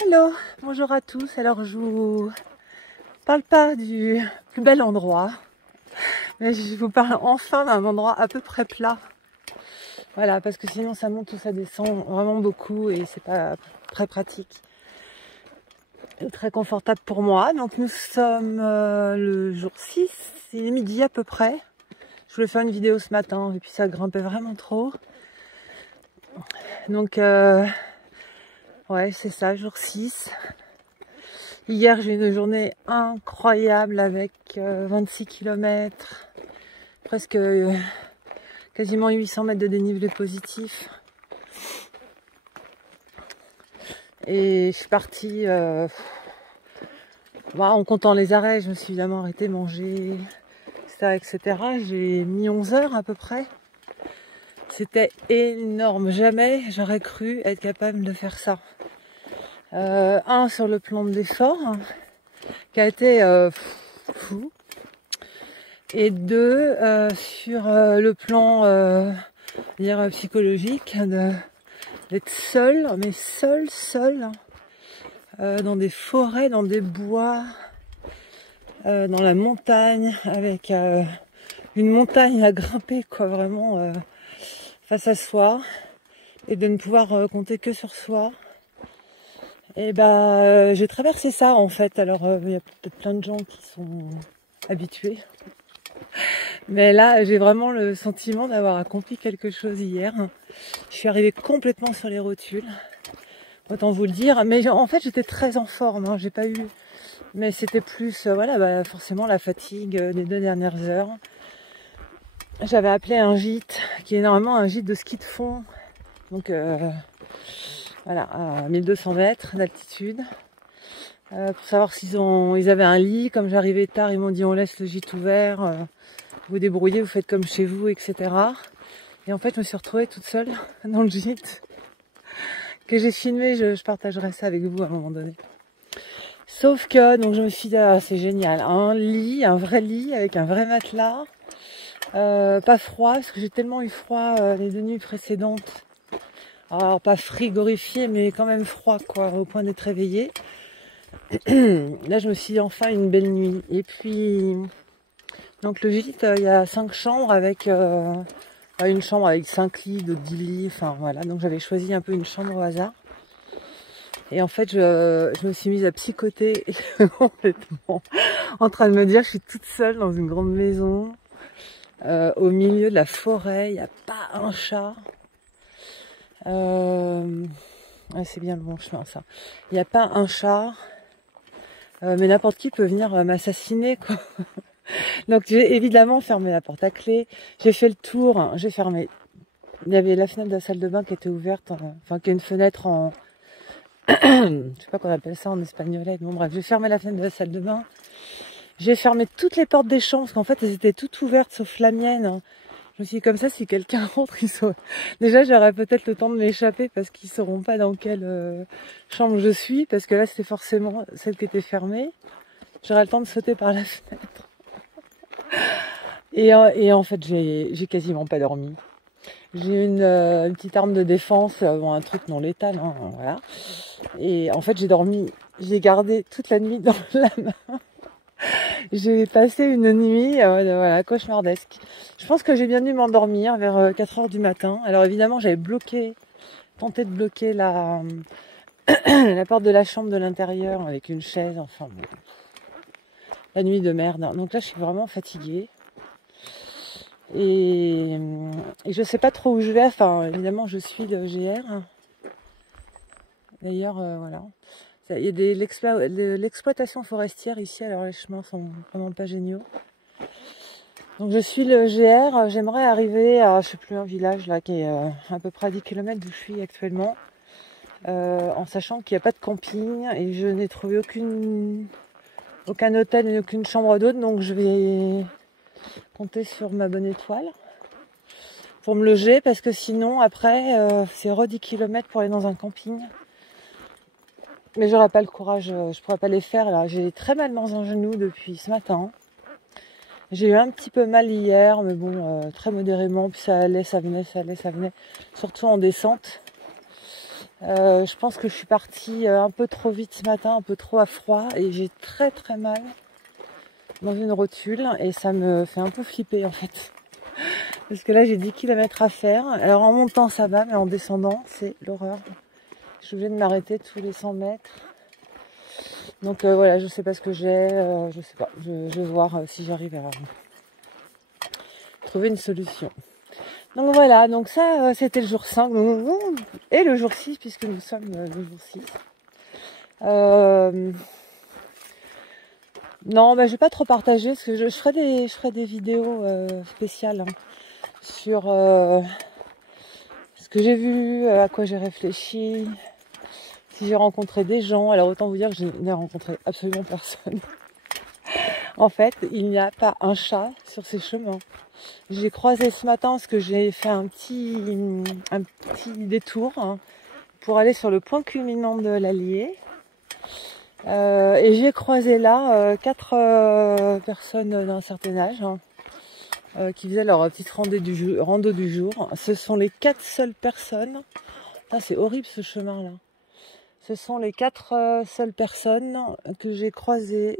Hello, bonjour à tous. Alors je vous parle pas du plus bel endroit, mais je vous parle enfin d'un endroit à peu près plat. Voilà, parce que sinon ça monte ou ça descend vraiment beaucoup et c'est pas très pratique et très confortable pour moi. Donc nous sommes le jour 6, il est midi à peu près. Je voulais faire une vidéo ce matin et puis ça grimpait vraiment trop. Donc ouais, c'est ça, jour 6. Hier, j'ai eu une journée incroyable avec 26 km, presque quasiment 800 mètres de dénivelé positif. Et je suis partie, en comptant les arrêts, je me suis évidemment arrêtée manger, etc. J'ai mis 11 heures à peu près. C'était énorme. Jamais j'aurais cru être capable de faire ça. Un, sur le plan de l'effort, qui a été fou. Et deux, sur le plan psychologique, d'être seule, mais seule, dans des forêts, dans des bois, dans la montagne, avec une montagne à grimper, quoi, vraiment face à soi, et de ne pouvoir compter que sur soi. Et j'ai traversé ça en fait. Alors il y a peut-être plein de gens qui sont habitués. Mais là, j'ai vraiment le sentiment d'avoir accompli quelque chose hier. Je suis arrivée complètement sur les rotules, autant vous le dire. Mais en fait, j'étais très en forme. Hein. J'ai pas eu, mais c'était plus, forcément la fatigue des 2 dernières heures. J'avais appelé un gîte, qui est normalement un gîte de ski de fond, donc à 1200 mètres d'altitude. Pour savoir ils avaient un lit. Comme j'arrivais tard, ils m'ont dit on laisse le gîte ouvert. Vous débrouillez, vous faites comme chez vous, etc. Et en fait, je me suis retrouvée toute seule dans le gîte que j'ai filmé. Je partagerai ça avec vous à un moment donné. Sauf que, donc je me suis dit, c'est génial. Un lit, un vrai lit avec un vrai matelas. Pas froid, parce que j'ai tellement eu froid les 2 nuits précédentes. Alors, pas frigorifié, mais quand même froid, quoi, au point d'être réveillée. Là, je me suis dit, enfin, une belle nuit. Et puis... Donc le gîte, il y a 5 chambres avec une chambre avec 5 lits, d'autres 10 lits, enfin voilà. Donc j'avais choisi un peu une chambre au hasard. Et en fait, je me suis mise à psychoter complètement, en train de me dire, je suis toute seule dans une grande maison, au milieu de la forêt, il n'y a pas un chat. C'est bien le bon chemin ça. Il n'y a pas un chat, mais n'importe qui peut venir m'assassiner, quoi. Donc j'ai évidemment fermé la porte à clé, j'ai fait le tour, hein, j'ai fermé. Il y avait la fenêtre de la salle de bain qui était ouverte, qui est une fenêtre en... je sais pas qu'on appelle ça en espagnolais. Bon bref, j'ai fermé la fenêtre de la salle de bain. J'ai fermé toutes les portes des chambres, parce qu'en fait elles étaient toutes ouvertes sauf la mienne. Hein. Je me suis dit comme ça, si quelqu'un rentre, déjà j'aurais peut-être le temps de m'échapper parce qu'ils sauront pas dans quelle chambre je suis, parce que là c'était forcément celle qui était fermée. J'aurais le temps de sauter par la fenêtre. Et en fait, j'ai quasiment pas dormi. J'ai une petite arme de défense, un truc non létal, hein, voilà. Et en fait, j'ai gardé toute la nuit dans la main. J'ai passé une nuit, cauchemardesque. Je pense que j'ai bien dû m'endormir vers 4 heures du matin. Alors évidemment, j'avais tenté de bloquer la porte de la chambre de l'intérieur avec une chaise, enfin bon. La nuit de merde. Donc là, je suis vraiment fatiguée. Et je sais pas trop où je vais. Enfin, évidemment, je suis le GR. D'ailleurs, voilà. Il y a de l'exploitation forestière ici. Alors les chemins sont vraiment pas géniaux. Donc je suis le GR. J'aimerais arriver à, je sais plus, un village là qui est à peu près à 10 km d'où je suis actuellement. En sachant qu'il n'y a pas de camping et je n'ai trouvé aucun hôtel et aucune chambre d'hôte. Donc je vais compter sur ma bonne étoile pour me loger, parce que sinon après c'est 10 km pour aller dans un camping, mais j'aurais pas le courage, je pourrais pas les faire là. J'ai très mal dans un genou depuis ce matin, j'ai eu un petit peu mal hier, mais bon, très modérément, puis ça allait, ça venait, surtout en descente. Je pense que je suis partie un peu trop vite ce matin, un peu trop à froid, et j'ai très très mal dans une rotule, et ça me fait un peu flipper en fait. Parce que là j'ai 10 km à faire. Alors en montant ça va, mais en descendant c'est l'horreur. Je suis obligée de m'arrêter tous les 100 mètres. Donc voilà, je sais pas ce que j'ai, je sais pas. Je vais voir si j'arrive à trouver une solution. Donc voilà, donc ça c'était le jour 5 et le jour 6 puisque nous sommes le jour 6. Non, je vais pas trop partager parce que je ferai des vidéos spéciales hein, sur ce que j'ai vu, à quoi j'ai réfléchi, si j'ai rencontré des gens. Alors autant vous dire que je n'ai rencontré absolument personne. En fait, il n'y a pas un chat sur ces chemins. J'ai croisé ce matin parce que j'ai fait un petit détour hein, pour aller sur le point culminant de l'Allier. Et j'ai croisé là 4 personnes d'un certain âge hein, qui faisaient leur petite rando du jour. Ce sont les 4 seules personnes. Ah, c'est horrible ce chemin là. Ce sont les 4 seules personnes que j'ai croisées